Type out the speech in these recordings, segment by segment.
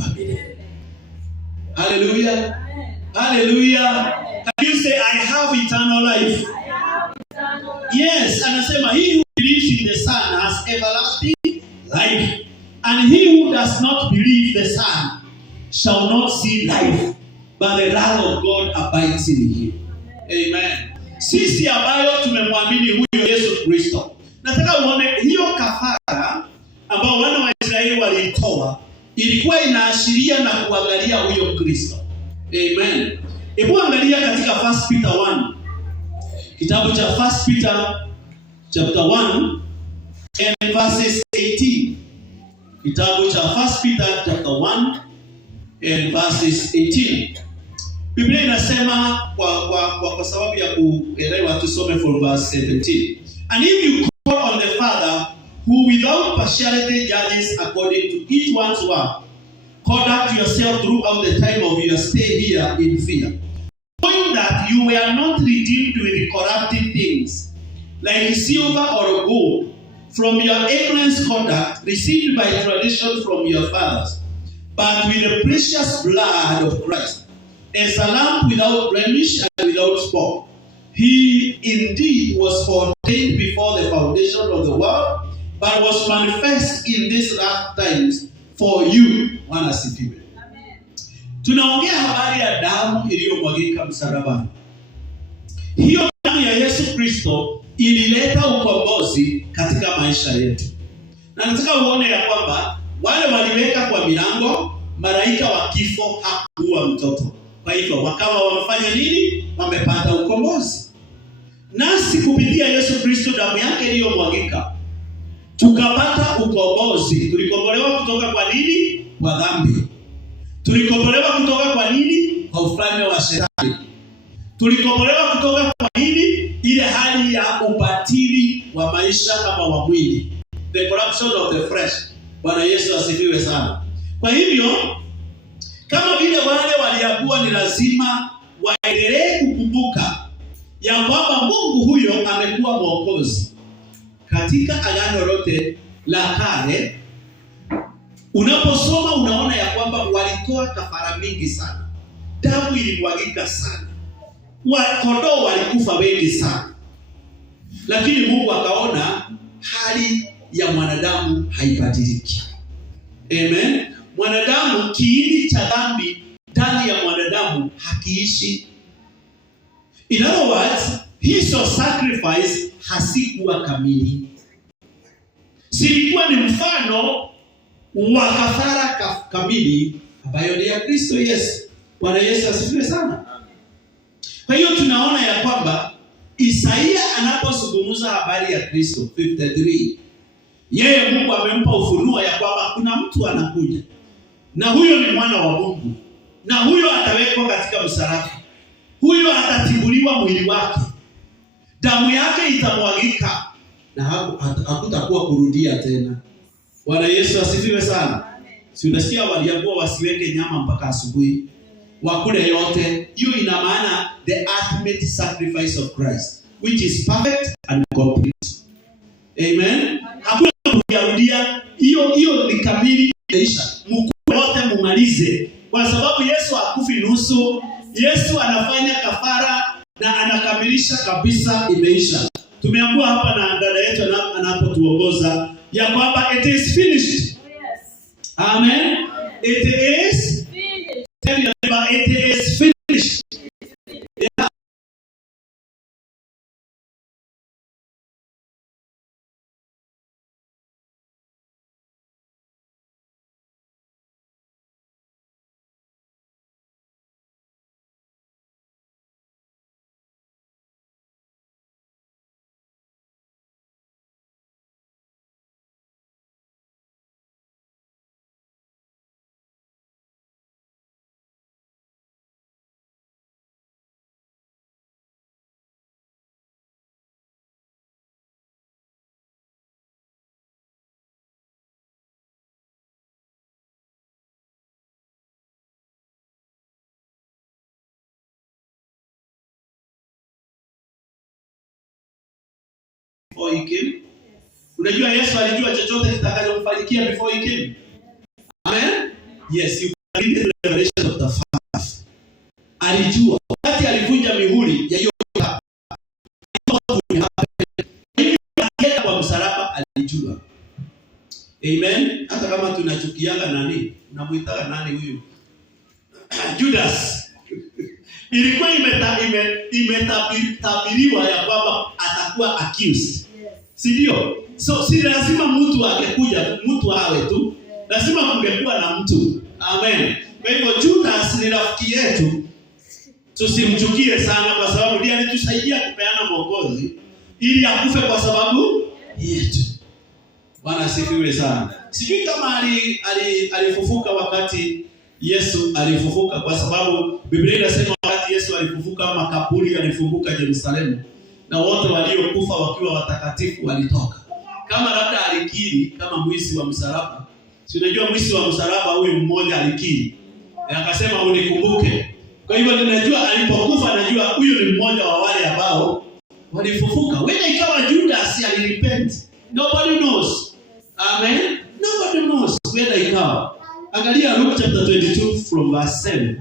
wa milele. Hallelujah. Hallelujah. Can you say I have eternal life? I have eternal life. Yes, anasema he who believes in the Son has everlasting life. And he who does not believe the Son shall not see life, but the wrath of God abides in him. Amen. Sisi ambayo tumemwamini huyo Yesu Kristo, nataka uone hiyo kafara ambao wana wa Israeli walitoa ilikuwa inaashiria na kuangalia huyo Kristo. Amen. Hebu angalia katika 1 Peter 1. Kitabu cha 1 Peter chapter 1 and verses 18. Kitabu cha 1 Peter chapter 1 and verses 18. Biblia inasema kwa sababu ya kuelewa tusome from verse 17. And if you call on the Father who without partiality judges according to each one's work, conduct yourself throughout the time of your stay here in fear, knowing that you were not redeemed with corrupting things like silver or gold from your ignorant conduct received by tradition from your fathers, but with the precious blood of Christ, as a lamb without blemish and without spot. He indeed was ordained before the foundation of the world, but was manifest in these last times for you. Bwana asifiwe. Amen. Tunaongea habari ya damu iliyomwagika msalabani. Hiyo damu ya Yesu Kristo ilileta ukombozi katika maisha yetu. Na nataka uone ya kwamba wale waliweka kwa milango, malaika wa kifo hakuua mtoto. Kwa hivyo wakawa wamefanya nini? Wamepata ukombozi. Nasi kupitia Yesu Kristo, damu yake iliyomwagika, tukapata ukombozi. Tulikombolewa kutoka kwa nini? Kwa dhambi. Tulikombolewa kutoka kwa nini? Kwa ufalme wa shetani. Tulikombolewa kutoka kwa nini? Ile hali ya ubatili wa maisha kama wa mwili, the corruption of the flesh. Bwana Yesu asifiwe sana. Kwa hivyo kama vile wale waliambiwa ni lazima waendelee kukumbuka ya kwamba Mungu huyo amekuwa mwokozi. Katika agano lote la kale, unaposoma unaona ya kwamba walitoa kafara mingi sana. Damu ilimwagika sana. Kondoo walikufa wengi sana. Lakini Mungu akaona hali ya mwanadamu haibadiliki. Amen. Mwanadamu, kiini cha dhambi ndani ya mwanadamu hakiishi. In other words, hizo sacrifice hasikuwa kamili. Silikuwa ni mfano wa kafara kamili ambayo ni ya Kristo Yesu. Bwana Yesu asifiwe sana. Kwa hiyo tunaona ya kwamba Isaia anapozungumza habari ya Kristo 53, yeye Mungu amempa ufunuo ya kwamba kuna mtu anakuja. Na huyo ni mwana wa Mungu. Na huyo atawekwa katika msalaba. Huyo atatibuliwa mwili wake. Damu yake itamwagika na hakutakuwa kurudia tena. Bwana Yesu asifiwe sana. Si unasikia waliambiwa wasiweke nyama mpaka asubuhi, wakule yote. Hiyo ina maana the ultimate sacrifice of Christ, which is perfect and complete. Amen. Hakuna kurudia. Hiyo ni kamili, imeisha. Mkule wote mumalize. Kwa sababu Yesu hakufi nusu. Yesu anafanya kafara na anakamilisha kabisa, imeisha. Tumeambiwa hapa na dada yetu anapotuongoza ya kwamba it is finished. Yes. Amen. It is Finished. Tell your neighbor, it is finished. Yeah. Before he came. Unajua Yesu alijua chochote kitakachomfanyikia before he came. Amen. Yes, you can read the Revelation chapter 5. Alijua wakati alivunja mihuri ya hiyo kitabu. Hiyo kwa msalaba alijua. Amen. Hata kama tunachukianga nani, unamuita nani huyu? Judas. Ilikuwa imetabiriwa ya kwamba atakuwa accused. Si ndio? So si lazima mtu akekuja, mtu awe tu. Lazima kungekuwa na mtu. Amen. Kwa hivyo Judas ni rafiki yetu. Tusimchukie sana kwa sababu ndiye alitusaidia kupeana mwokozi ili akufe kwa sababu yetu. Bwana asifiwe sana. Sijui kama alifufuka wakati Yesu alifufuka, kwa sababu Biblia inasema wakati Yesu alifufuka makaburi yalifunguka Yerusalemu na wote waliokufa wakiwa watakatifu walitoka. Kama labda alikiri kama mwizi wa msalaba. Si unajua mwizi wa msalaba huyu mmoja alikiri. Akasema unikumbuke. Kwa hivyo ninajua alipokufa najua huyu ni mmoja wa wale ambao walifufuka. Whether ikawa Judas alirepent, nobody knows. Amen. Nobody knows whether ikawa. Angalia Luke chapter 22 from verse 7.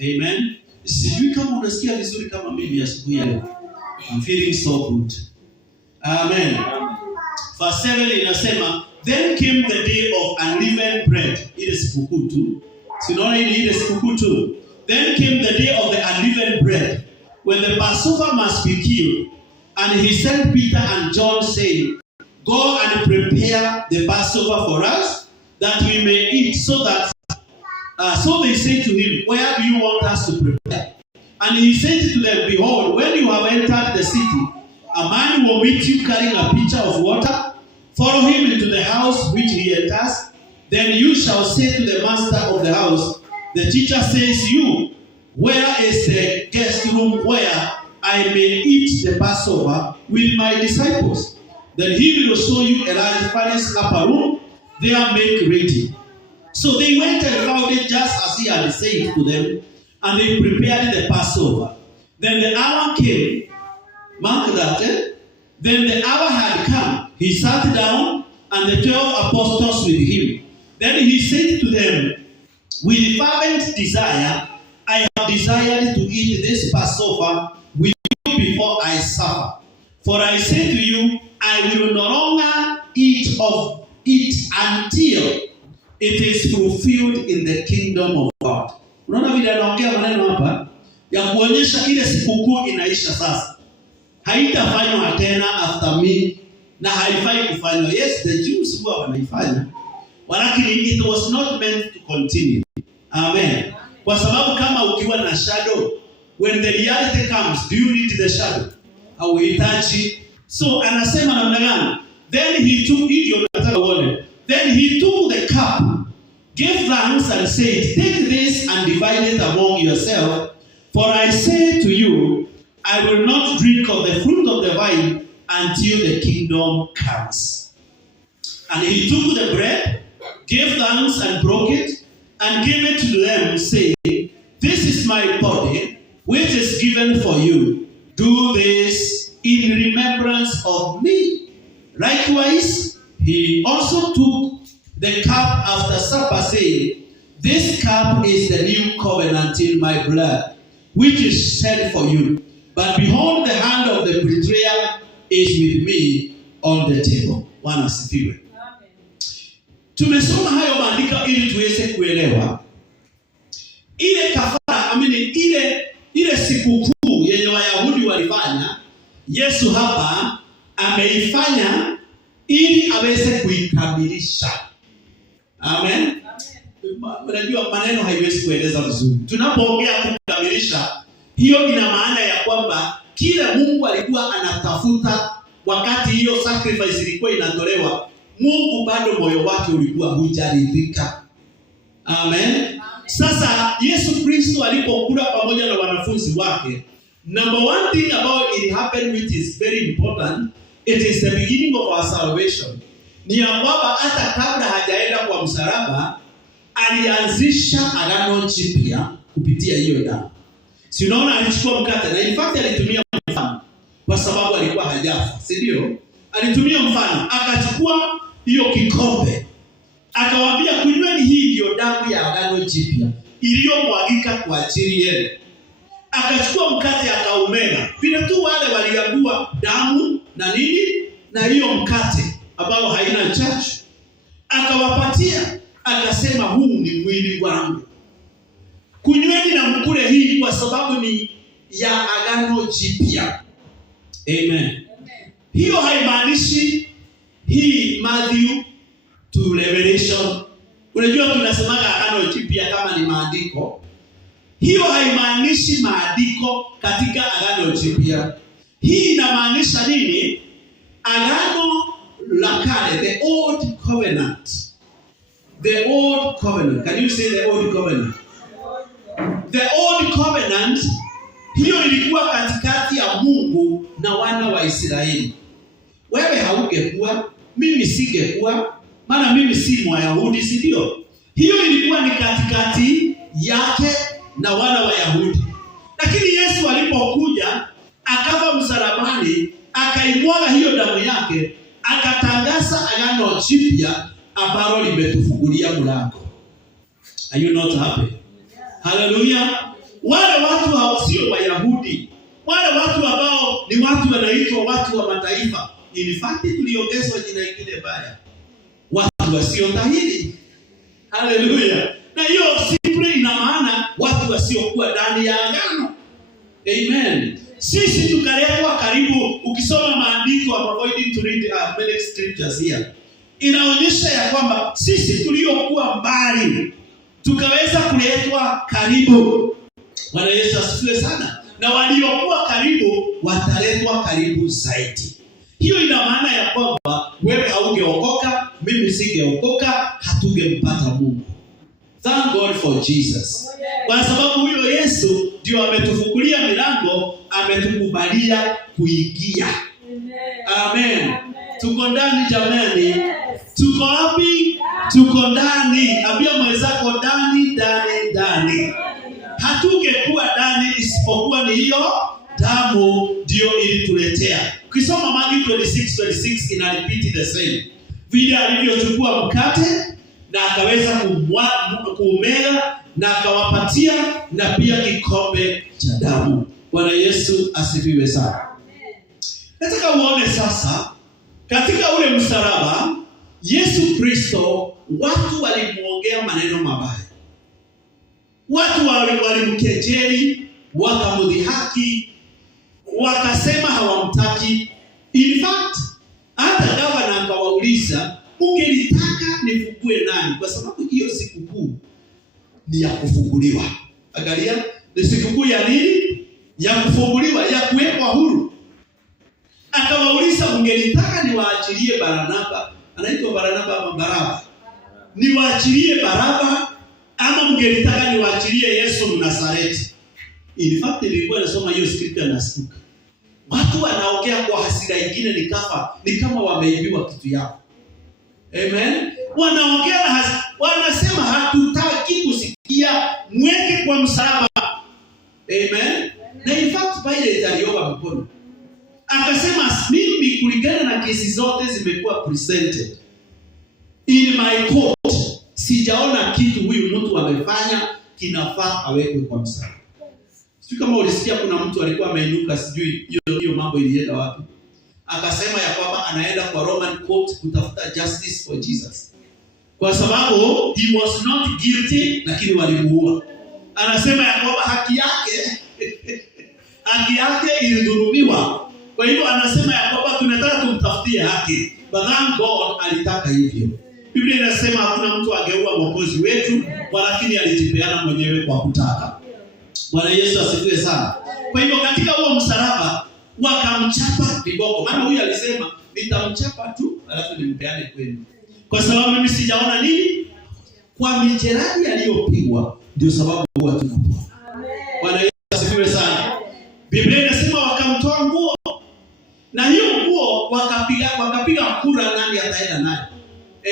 Amen. Sijui kama unasikia vizuri kama mimi asubuhi leo. I'm feeling so good. Amen. Verse 7 inasema, then came the day of unleavened bread. Ile sikukuu tu. Sinaona ile sikukuu tu. Then came the day of the unleavened bread, when the Passover must be killed. And he sent Peter and John, saying, go and prepare the Passover for us, that we may eat. So they said to him, where do you want us to prepare? And he said to them, behold, when you have entered the city, a man will meet you carrying a pitcher of water. Follow him into the house which he enters. Then you shall say to the master of the house, the teacher says you, where is the guest room where I may eat the Passover with my disciples? Then he will show you a large furnace upper room, there make ready. So they went and found it just as he had said to them, and they prepared the Passover. Then the hour came, mark that, Then the hour had come, he sat down, and the 12 apostles with him. Then he said to them, with fervent desire, I have desired to eat this Passover with you before I suffer. For I say to you, I will no longer eat of it until it is fulfilled in the kingdom of God. Unaona vile anaongea maneno hapa ya kuonyesha ile sikukuu inaisha sasa. Haitafanywa tena after me, na haifai kufanywa. Yes, the Jews huwa wanaifanya, lakini it was not meant to continue. Amen. Kwa sababu kama ukiwa na shadow, when the reality comes, do you need the shadow? Hauhitaji. So anasema namna gani? Then he took the cup, gave thanks and said, take this and divide it among yourselves. For I say to you, I will not drink of the fruit of the vine until the kingdom comes. And he took the bread, gave thanks and broke it, and gave it to them, saying, this is my body, which is given for you. Do this in remembrance of me. Likewise, he also took the cup after supper, saying, this cup is the new covenant in my blood, which is shed for you. But behold, the hand of the betrayer is with me on the table. Bwana asifiwe. Tumesoma hayo maandiko ili tuweze kuelewa ile kafara, ile sikukuu yenye Wayahudi walifanya. Yesu hapa ameifanya ili aweze kuikamilisha. Amen. Unajua maneno haiwezi kueleza vizuri. Tunapoongea kukamilisha, hiyo ina maana ya kwamba kila Mungu alikuwa anatafuta wakati hiyo sacrifice ilikuwa inatolewa, Mungu bado moyo wake ulikuwa hujaridhika. Amen. Sasa Yesu Kristo alipokula pamoja na wanafunzi wake, number one thing about it happened which is very important, it is the beginning of our salvation. Ni ya kwamba hata kabla hajaenda kwa msalaba, alianzisha agano jipya kupitia hiyo damu. Si unaona alichukua mkate, na in fact alitumia mfano kwa sababu alikuwa hajafa, si ndio? Alitumia mfano, akachukua hiyo kikombe, akawaambia kunyweni hii ndio damu ya agano jipya iliyomwagika kwa ajili yenu. Akachukua mkate akaumega. Vile tu wale waliambiwa damu na nini na hiyo mkate ambao haina chachu. Akawapatia, akasema huu ni mwili wangu. Kunyweni na mkule hii kwa sababu ni ya agano jipya. Amen. Hiyo haimaanishi hii Matthew to Revelation. Unajua tunasemaga agano jipya kama ni maandiko. Hiyo haimaanishi maandiko katika agano jipya. Hii inamaanisha nini? Agano la kale, the old covenant. The old covenant. Can you say the old covenant? The old covenant, hiyo ilikuwa katikati ya Mungu na wana wa Israeli. Wewe haungekuwa, mimi singekuwa, maana mimi si Myahudi, si ndio? Hiyo ilikuwa ni katikati yake na wana wa Yahudi. Lakini Yesu alipokuja, akafa msalabani, akaimwaga hiyo damu yake, akatangaza agano jipya ambalo limetufungulia mlango. Are you not happy? Hallelujah. Wale watu hao sio Wayahudi. Wale watu ambao ni watu wanaitwa watu wa mataifa. In fact tuliongezwa jina lingine baya. Watu wasiostahili. Hallelujah. Na hiyo simply ina maana watu wasiokuwa ndani ya agano. Amen. Sisi tukaletwa karibu. Ukisoma maandiko, I'm avoiding to read many scriptures here. Inaonyesha ya kwamba sisi tuliokuwa mbali tukaweza kuletwa karibu. Bwana Yesu asifiwe sana. Na waliokuwa karibu wataletwa karibu zaidi. Hiyo ina maana ya kwamba wewe haungeokoka, mimi singeokoka, hatungempata Mungu. Thank God for Jesus. Kwa sababu huyo Yesu ndio ametufungulia milango, ametukubalia kuingia. Amen. Amen. Tuko ndani jamani. Yes. Tuko wapi? Tuko ndani. Ambia mwenzako ndani. Hatungekuwa ndani isipokuwa ni hiyo damu ndio ilituletea. Ukisoma Mathayo 26:26 ina repeat the same. Vile alivyochukua mkate na akaweza kuumega na akawapatia na pia kikombe cha damu. Bwana Yesu asifiwe sana. Nataka uone sasa katika ule msalaba Yesu Kristo watu walimuongea maneno mabaya. Watu walimkejeli, wakamdhihaki, wakasema hawamtaki. In fact, hata gavana akawauliza, "Ungelitaka nifungue nani?" Kwa sababu hiyo sikukuu ni ya kufunguliwa. Angalia, ni sikukuu ya nini? Ya kufunguliwa, ya kuwekwa huru. Akawauliza, "Ungelitaka niwaachilie Barnaba?" Anaitwa Barnaba ama Baraba. "Niwaachilie Baraba ama mngelitaka niwaachilie Yesu Mnazareti?" In fact nilikuwa nasoma hiyo scripture na stuka. Watu wanaongea kwa hasira nyingine ni kama wameibiwa kitu yao. Amen. Wanaongea na wanasema hatutaki kusikia, mweke kwa msalaba. Amen. Na in fact Pilate aliomba mkono. Akasema mimi kulingana na kesi zote zimekuwa presented in my court, sijaona kitu huyu mtu amefanya kinafaa awekwe kwa msalaba. Sijui kama ulisikia kuna mtu alikuwa ameinuka, sijui hiyo mambo ilienda wapi. Akasema ya kwamba anaenda kwa Roman court kutafuta justice for Jesus. Kwa sababu he was not guilty lakini walimuua. Anasema ya kwamba haki yake ilidhulumiwa. Kwa hivyo anasema ya kwamba tunataka tumtafutie haki. But thank God alitaka hivyo. Biblia inasema hakuna mtu angeua mwokozi wetu, lakini alijipeana mwenyewe kwa kutaka. Bwana Yesu asifiwe sana. Kwa hivyo katika huo msalaba wakamchapa viboko. Maana huyu alisema nitamchapa tu alafu nimpeane kwenu. Kwa sababu mimi sijaona nini? Kwa mijeledi aliyopigwa ndio sababu huwa tunapona. Amen. Bwana Yesu asifiwe sana. Biblia inasema wakamtoa nguo. Na hiyo nguo wakapiga kura nani ataenda naye.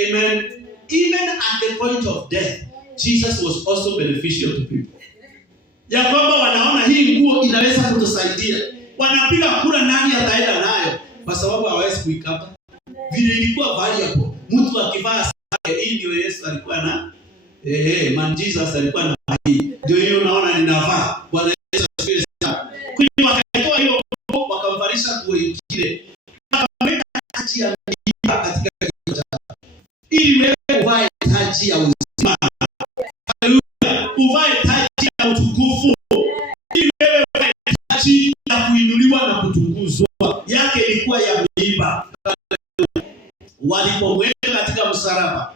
Amen. Even at the point of death, Jesus was also beneficial to people. Ya kwamba wanaona hii nguo inaweza kutusaidia. Wanapiga kura nani ataenda nayo kwa sababu hawezi kuikata. Vile ilikuwa variable. Mtu akivaa sare hii ndio Yesu alikuwa Man Jesus alikuwa na hii. Ndio hiyo unaona ninavaa. Bwana Yesu asifiwe sana. Kwa hiyo wakaitoa hiyo wakamvalisha nguo nyingine. Wakamweka taji ya miiba katika kichwa chake. Ili wewe uvae taji ya uzima. Haleluya. Uvae taji ya utukufu. Ili wewe uvae taji ya kuinuliwa na kutukuzwa. Yake ilikuwa ya miiba. Walipomweka katika msalaba,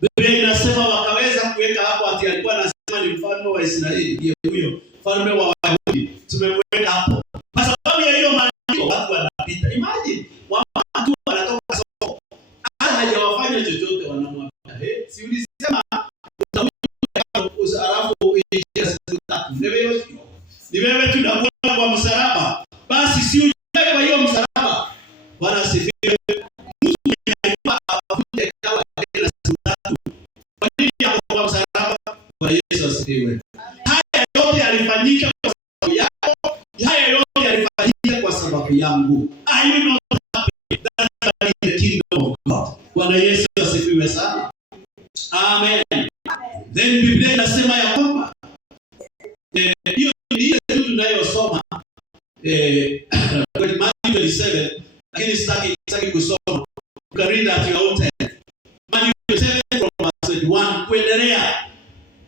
Biblia inasema wakaweza kuweka hapo ati alikuwa anasema ni mfalme wa Israeli, ndiye huyo mfalme wa Wayahudi. Tumemweka hapo. Kwa sababu ya hiyo maandiko watu wanapita. Imagine watu wanatoka soko. Hajawafanya chochote wanamwambia. Si ulisema alafu ingia siku 3. Ni wewe tunakuwa kwa msalaba. Basi si uje kwa hiyo msalaba. Bwana asifiwe. Yesu asifiwe. Haya yote yalifanyika kwa sababu yako. Haya yote yalifanyika kwa sababu yangu. Are you not happy? That's the kingdom of God. Bwana Yesu asifiwe sana. Amen. Then Biblia inasema ya kwamba hiyo ndiyo tunayosoma kwenye Matthew 27, lakini sitaki kusoma. You can read at your own time. Matthew 27 from verse 1 kuendelea.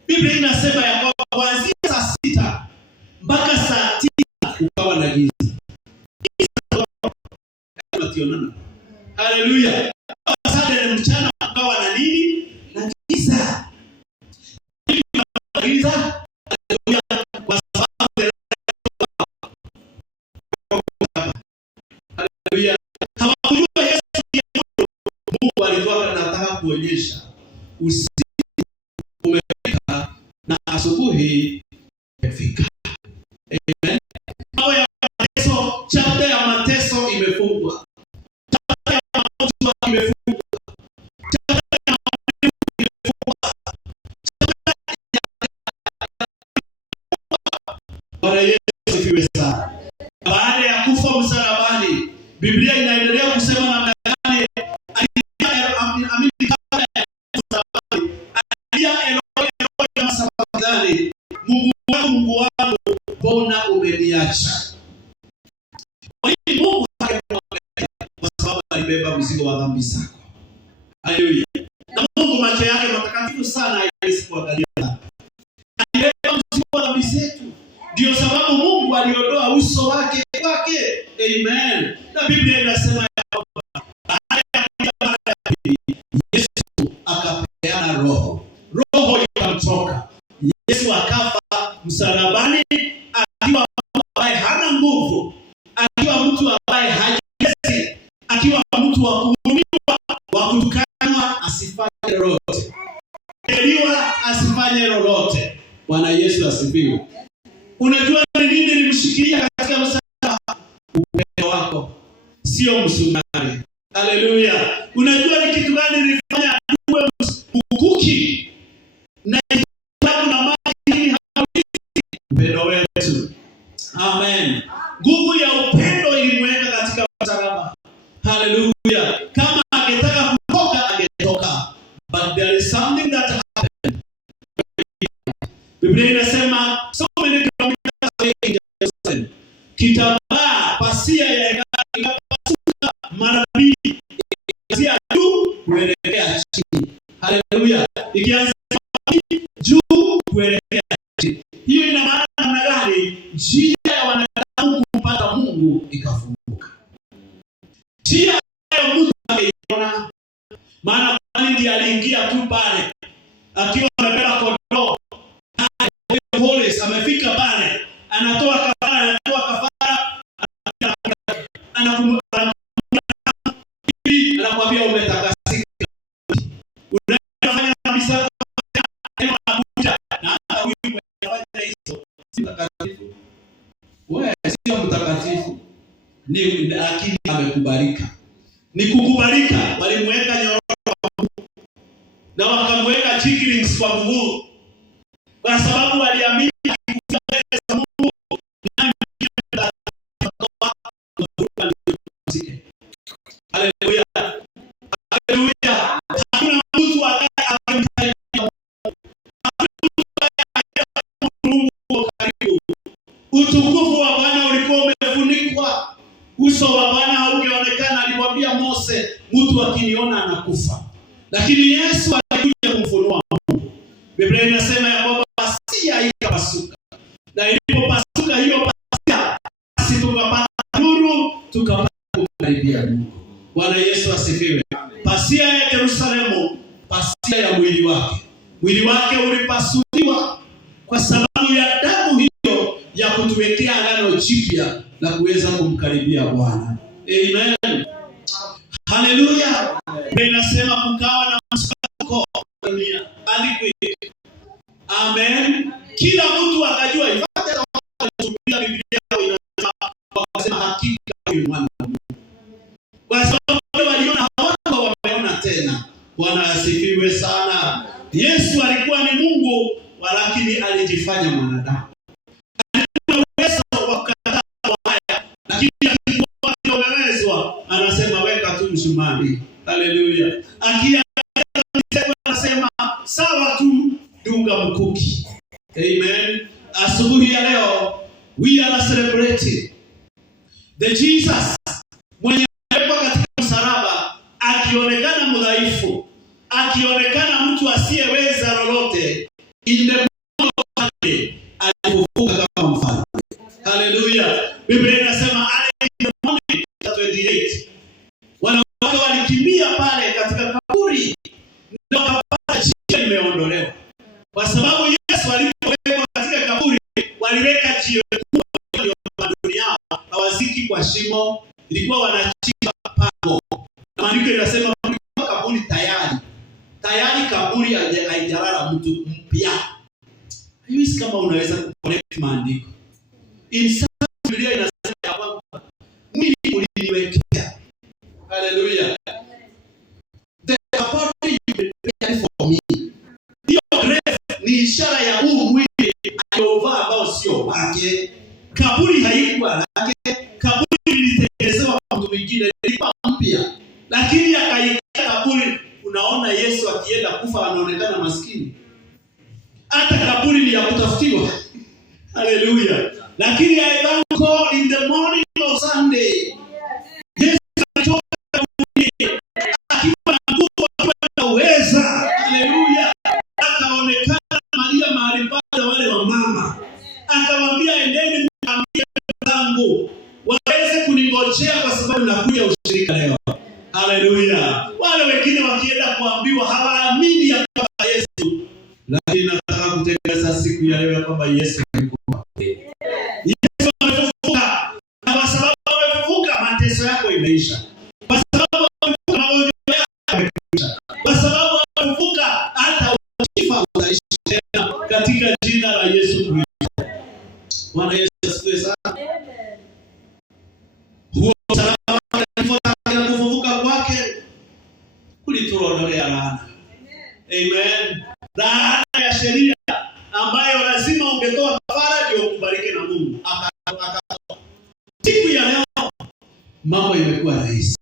Biblia inasema ya kwamba kuanzia saa 6 mpaka saa 9 ukawa na giza. Haleluya. Sasa mchana ukawa na nini? Na giza. Giza. Kwa sababu haleluya. Hawakujua Yesu ni Mungu. Alikuwa anataka kuonyesha usiku umefika na asubuhi imefika. Amen. Mambo ya mateso, chapter ya mateso imefungwa. Chapter ya mauti imefungwa. Chapter ya mauti imefungwa. Bwana Yesu asifiwe sana. Baada ya kufa msalabani, Biblia inaendelea kusema namna gani Mungu wangu, mbona umeniacha? Kwa hiyo Mungu akamwambia, kwa sababu alibeba mzigo wa dhambi zako. Haleluya. Na Mungu macho yake matakatifu sana haiwezi kuangalia. Alibeba mzigo wa dhambi zetu. Ndio sababu Mungu aliondoa uso wake kwake. Amen. Na Biblia inasema ya kwamba baada ya Yesu akapeana roho. Roho ikamtoka. Yesu akafa msalabani akiwa mtu ambaye hana nguvu, akiwa mtu ambaye hajiwezi, akiwa mtu wa kuhurumiwa, wa kutukanwa, asifanye lolote. Eliwa asifanye lolote. Bwana Yesu asifiwe. Unajua nini nilimshikilia katika msalaba? Upendo wako, sio msumari. Haleluya. Unajua ni kitu gani nilifanya uwe mkuki? Na upendo wetu. Amen. Nguvu ya upendo ilimweka katika msalaba. Haleluya. Kama angetaka kutoka angetoka. But there is something that happened. Biblia inasema so many kilometers away in Jerusalem, kitambaa pasia ya hekalu ikapasuka mara mbili, ikianzia juu kuelekea chini. Haleluya. Ikianzia juu kuelekea chini. Hiyo ina maana namna gani? Njia ya wanadamu kupata Mungu ikafunguka. Njia ya Mungu akaiona. Maana kwani ndiye aliingia tu pale akiwa amebeba kondoo. Holis amefika pale, anatoa kafara, anakuambia umetakasika. Unafanya kabisa na hata huyu mwenye hizo si mtakatifu. Wewe sio mtakatifu. Ni lakini amekubalika. Ni kukubalika. Walimweka nyororo kwa mguu na wakamweka chickens kwa mguu, kwa sababu waliamini mbele za Mungu na haleluya. Haleluya. Hakuna mtu ambaye Mose, mtu akiniona anakufa. Lakini Yesu alikuja kumfunua Mungu. Biblia inasema ya kwamba pasia ikapasuka. Na ilipopasuka hiyo pasia, basi tukapata nuru, tukapata kukaribia Mungu. Bwana Yesu asifiwe. Pasia ya Yerusalemu, pasia ya mwili wake. Mwili wake ulipasuliwa kwa sababu ya damu hiyo ya kutuwekea agano jipya la kuweza kumkaribia Bwana. Amen. Haleluya. Ninasema kukawa na msukosuko dunia. Earthquake. Amen. Kila mtu akajua ifanye kutumia Biblia inasema wakasema hakika huyu mwana wa Mungu. Kwa sababu waliona hawana wameona tena. Bwana asifiwe sana. Yesu alikuwa ni Mungu lakini alijifanya mwanadamu. Alikuwa uwezo wa kukataa haya, lakini alikuwa amewezwa, anasema weka tu msumari. Haleluya. Anasema sawa tu, dunga mkuki. Amen. Asubuhi ya leo we are celebrating the Jesus mwenye alikuwa katika msalaba akionekana mdhaifu, akionekana mtu asiyeweza lolote, in the morning of Sunday alifufuka kama mfalme. Haleluya. Biblia inasema in the morning 28 wanawake walikimbia pale katika kaburi na wakapata jiwe limeondolewa. Kwa sababu Yesu alipowekwa katika kaburi, waliweka jiwe kubwa ndio maduni yao hawaziki kwa shimo, ilikuwa wanachimba pango. Na maandiko yanasema kaburi tayari kaburi haijalala mtu mpya. Hivi kama unaweza kuconnect maandiko. Biblia inasema ya kwamba mwili uliniwekea. Haleluya. The body you prepared for me. Hiyo grave ni ishara ya huu mwili aliovaa ambao sio wake. Kaburi haikuwa lake. Kaburi lilitengenezewa kwa mtu mwingine, ilikuwa mpya. Lakini akaingia kaburi. Unaona Yesu akienda kufa anaonekana maskini. Hata kaburi ni ya kutafutiwa. Haleluya. Lakini I thank God in the morning of Sunday. Yesu alitoka kaburi akiwa na nguvu, akiwa na uweza. Haleluya. Akaonekana Maria mahali pale wale wa mama. Akawaambia endeni mkaambie zangu waweze kuningojea kwa sababu nakuja ushirika leo. Haleluya. Wale wengine wakienda kuambiwa hawaamini ya kwamba Yesu, lakini nataka kutengeneza siku ya leo kwamba Yesu alikuwa. Yesu amefufuka. Na kwa sababu amefufuka, mateso yako imeisha. Kwa sababu amefufuka, magonjwa yako yameisha. Kwa sababu amefufuka, hata ukifa utaishi tena katika jina la Yesu Kristo. Bwana Yesu asifiwe sana. Amen. Huo salama na kufufuka kwake kulituondolea laana. Amen. Laana ya sheria ambayo lazima ungetoa kafara ndio ukubalike na Mungu. Akatoa. Siku ya leo mambo imekuwa rahisi.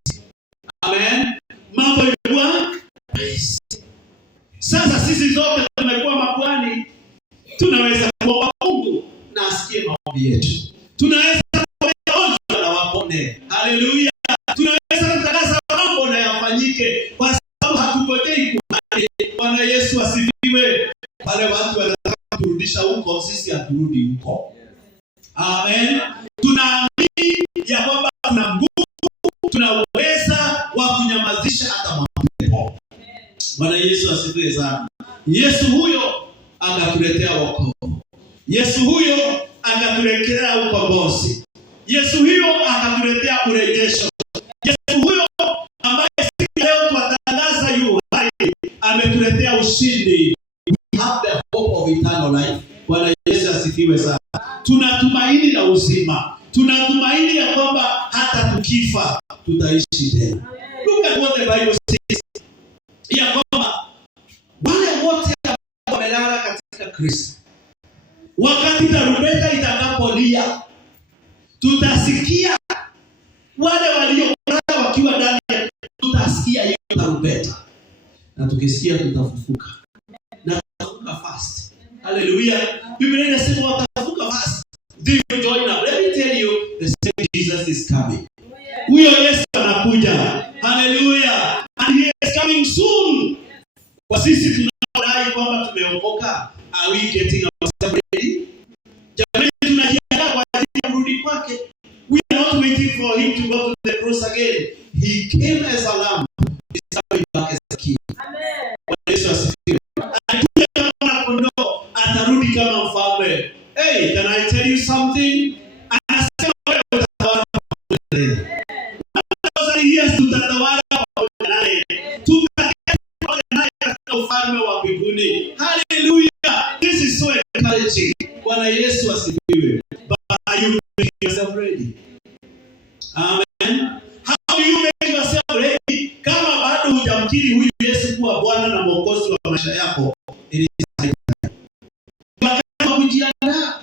Amen. Mambo imekuwa rahisi. Sasa sisi zote tumekuwa makuhani, tunaweza kuomba Mungu na asikie maombi yetu. Tunaweza kuomba na wapone. Haleluya. Tunaweza kutangaza mambo na yafanyike kwa sababu hatungojei kuhani. Bwana Yesu asifiwe. Wale watu wanataka kurudisha huko, sisi haturudi huko. Amen. Tunaamini ya kwamba tuna nguvu, tuna uweza wa kunyamazisha hata mapepo. Bwana Yesu asifiwe sana. Yesu huyo akatuletea wokovu. Yesu huyo akatuletea ukombozi. Yesu huyo akatuletea urejesho. Yesu huyo ambaye siku leo tunatangaza yu hai ametuletea ushindi. We have the hope of eternal life. Bwana Yesu asifiwe sana. Tunatumaini la uzima. Tunatumaini ya kwamba hata tukifa tutaishi tena. Look at what the Bible says. Ya kwamba wale wote ambao wamelala katika Kristo, wakati tarumbeta itakapolia, tutasikia wale waliolala wakiwa ndani, tutasikia hiyo tarumbeta. Na tukisikia tutafufuka. Na tutafufuka fast. Hallelujah. Biblia inasema watafufuka fast. They will join up. Let me tell you, the same Jesus is coming. Huyo Yesu anakuja. Are we getting ourselves ready? Jamani, tunajiandaa kwa ajili ya kurudi kwake. We are not waiting for him to go to the cross again. He came as a lamb. He's coming back as a king. Amen. Yesu asifiwe. Atakuja kama kondoo, atarudi kama mfalme. Hey, can I tell you something? Anasema wewe utatawala pamoja naye. Yes, tutatawala pamoja naye. Tutaketi pamoja naye katika ufalme wa mbinguni. Hallelujah. This is so encouraging. Bwana Yesu asifiwe. But are you making yourself ready? Amen. How do you make yourself ready? Kama bado hujamkiri huyu Yesu kuwa Bwana na Mwokozi wa maisha yako, it is time. Kama kujiandaa,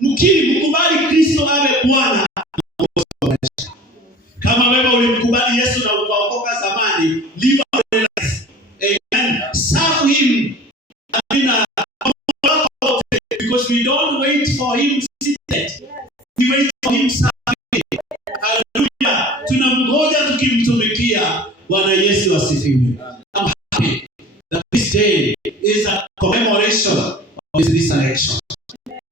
mkiri, mkubali Kristo awe Bwana na Mwokozi wa maisha. Kama wewe ulimkubali Yesu na ukaokoka zamani, live a life. Amen. Serve him. Amina. Because we don't wait for him seated. We wait for him serving. Hallelujah. Tunamngoja tukimtumikia. Bwana Yesu asifiwe. I'm happy that this day is a commemoration of his resurrection.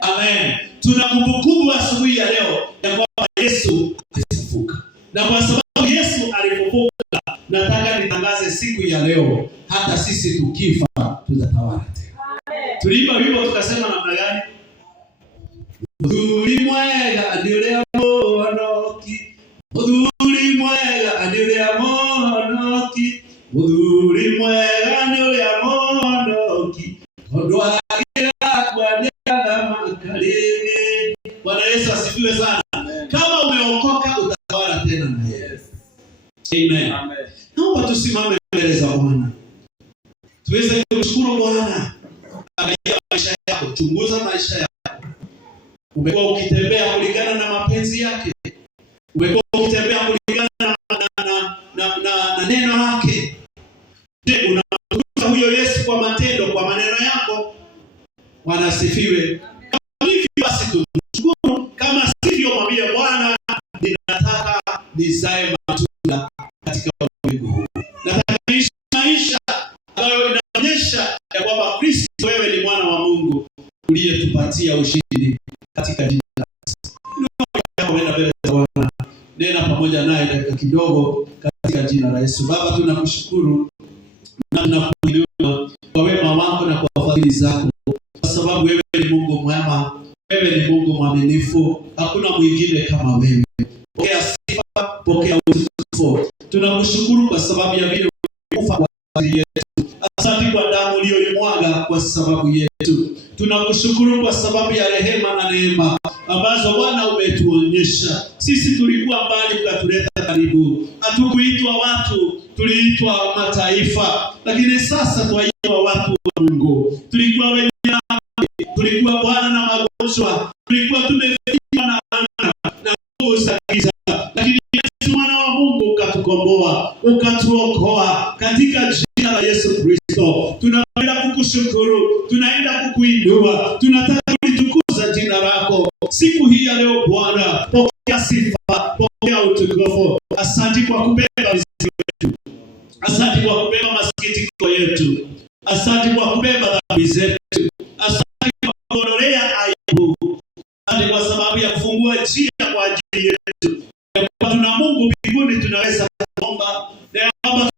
Amen. Tunakumbukumbu asubuhi ya leo ya kwamba Yesu alifufuka. Na kwa sababu Yesu alifufuka, nataka nitangaze siku ya leo, hata sisi tukifa tutatawala tena. Amen. Tuliimba wimbo tukasema namna gani? Udhuri mwega adiurea monoki. Udhuri mwega adiurea monoki. Udhuri mwega adiurea monoki. Odwagira kwa nega makalini. Bwana Yesu asifiwe sana. Kama umeokoka utatawala tena na Yesu. Amen. Amen. Naomba tusimame mbele za Bwana. Tuweze kumshukuru Bwana. Angalia maisha yako, chunguza maisha yako. Umekuwa ukitembea kulingana na mapenzi yake. Umekuwa ukitembea kulingana na neno lake. Je, unamtukuza huyo Yesu kwa matendo, kwa maneno yako? Bwana asifiwe. Kama hivyo basi tumshukuru, kama sivyo mwambie Bwana, ninataka nizae matunda katika ulimwengu huu. Nataka niishi maisha ambayo inaonyesha ya kwamba Kristo wewe ni mwana wa Mungu uliyetupatia ushindi katika jina la Yesu. Nenda mbele za Bwana. Nena pamoja naye dakika kidogo katika jina la Yesu. Baba, tunakushukuru na tunakuinua kwa wema wako na kwa fadhili zako, kwa sababu wewe ni Mungu mwema, wewe ni Mungu mwaminifu, hakuna mwingine kama wewe. Pokea sifa, pokea utukufu. Tunakushukuru kwa sababu ya vile ulikufa kwa ajili yetu. Asante kwa damu uliyoimwaga kwa sababu yetu. Tunakushukuru kwa sababu ya rehema na neema ambazo Bwana umetuonyesha. Sisi tulikuwa mbali ukatuleta karibu. Hatukuitwa watu, tuliitwa mataifa. Lakini sasa twaitwa watu wa Mungu. Tulikuwa wenye dhambi, tulikuwa Bwana na magonjwa, tulikuwa tumefiwa na nguvu za giza. Lakini Yesu mwana wa Mungu ukatukomboa, ukatuokoa katika jina la Yesu Kristo. Tunaenda kukushukuru, tunaenda kukuinua, tunataka kulitukuza jina lako siku hii ya leo. Bwana, pokea sifa, pokea utukufu. Asante kwa kubeba mizigo yetu, asante kwa kubeba masikitiko yetu, asante kwa kubeba dhambi zetu, asante kwa kuondolea aibu, asante kwa sababu ya kufungua njia kwa ajili yetu. Tuna Mungu mbinguni, tunaweza kuomba na kwamba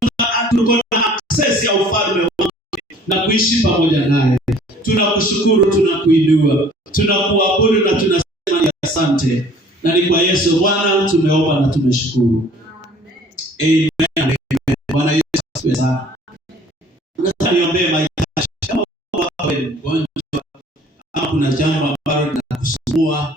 tuko na access ya ufalme wake na kuishi pamoja naye. Tunakushukuru, tunakuinua, tunakuabudu na tunasema ni asante. Na ni kwa Yesu Bwana tumeomba na tumeshukuru. Amen. Amen. Bwana Yesu asifiwe sana. Nataka niombe mahitaji. Kama wewe ni mgonjwa au kuna jambo ambalo linakusumbua,